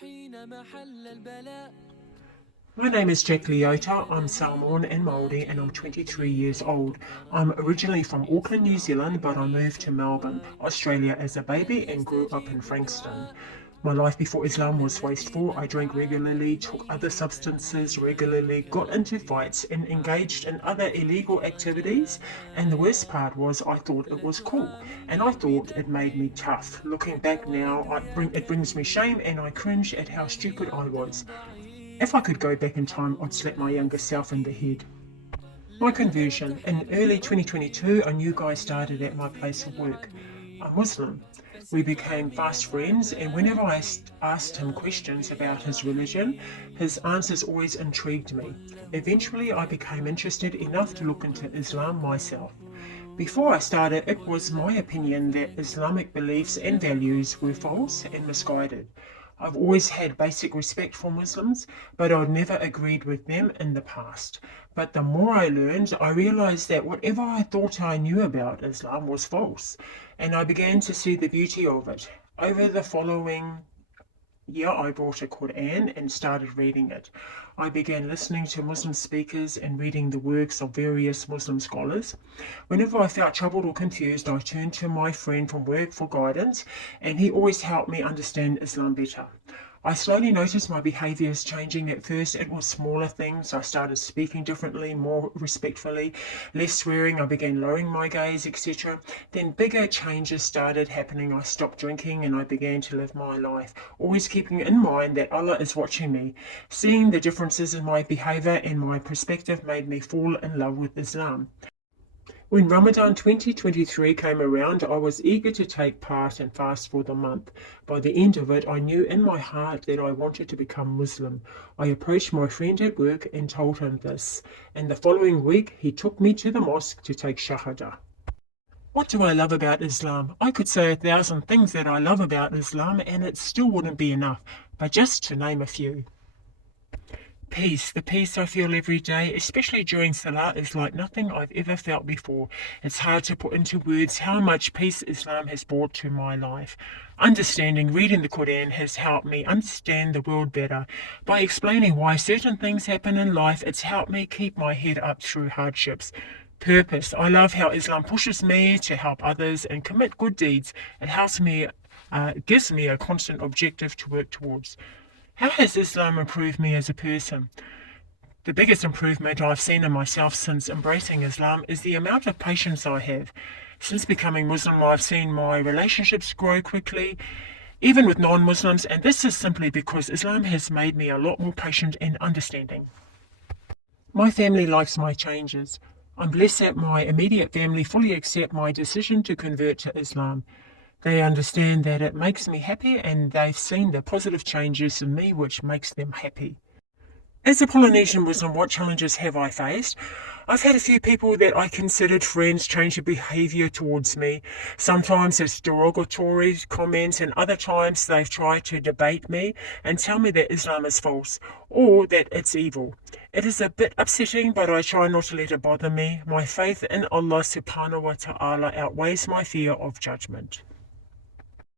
My name is Jack Leota. I'm Samoan and Māori and I'm 23 years old. I'm originally from Auckland, New Zealand, but I moved to Melbourne, Australia as a baby and grew up in Frankston. My life before Islam was wasteful. I drank regularly, took other substances regularly, got into fights and engaged in other illegal activities. And the worst part was I thought it was cool and I thought it made me tough. Looking back now, it brings me shame and I cringe at how stupid I was. If I could go back in time, I'd slap my younger self in the head. My conversion. In early 2022, a new guy started at my place of work, a Muslim. We became fast friends, and whenever I asked him questions about his religion, his answers always intrigued me. Eventually, I became interested enough to look into Islam myself. Before I started, it was my opinion that Islamic beliefs and values were false and misguided. I've always had basic respect for Muslims, but I'd never agreed with them in the past. But the more I learned, I realized that whatever I thought I knew about Islam was false, and I began to see the beauty of it. Over the following year, I bought a Quran and started reading it. I began listening to Muslim speakers and reading the works of various Muslim scholars. Whenever I felt troubled or confused, I turned to my friend from work for guidance, and he always helped me understand Islam better. I slowly noticed my behaviours changing. At first it was smaller things. I started speaking differently, more respectfully, less swearing. I began lowering my gaze, etc. Then bigger changes started happening. I stopped drinking and I began to live my life, always keeping in mind that Allah is watching me. Seeing the differences in my behaviour and my perspective made me fall in love with Islam. When Ramadan 2023 came around, I was eager to take part and fast for the month. By the end of it, I knew in my heart that I wanted to become Muslim. I approached my friend at work and told him this, and the following week he took me to the mosque to take Shahada. What do I love about Islam? I could say 1,000 things that I love about Islam and it still wouldn't be enough, but just to name a few. Peace. The peace I feel every day, especially during Salah, is like nothing I've ever felt before. It's hard to put into words how much peace Islam has brought to my life. Reading the Quran has helped me understand the world better. By explaining why certain things happen in life, it's helped me keep my head up through hardships. Purpose. I love how Islam pushes me to help others and commit good deeds. It gives me a constant objective to work towards. How has Islam improved me as a person? The biggest improvement I've seen in myself since embracing Islam is the amount of patience I have. Since becoming Muslim, I've seen my relationships grow quickly, even with non-Muslims, and this is simply because Islam has made me a lot more patient and understanding. My family likes my changes. I'm blessed that my immediate family fully accept my decision to convert to Islam. They understand that it makes me happy and they've seen the positive changes in me which makes them happy. As a Polynesian Muslim, what challenges have I faced? I've had a few people that I considered friends change their behaviour towards me. Sometimes it's derogatory comments and other times they've tried to debate me and tell me that Islam is false or that it's evil. It is a bit upsetting, but I try not to let it bother me. My faith in Allah subhanahu wa ta'ala outweighs my fear of judgment.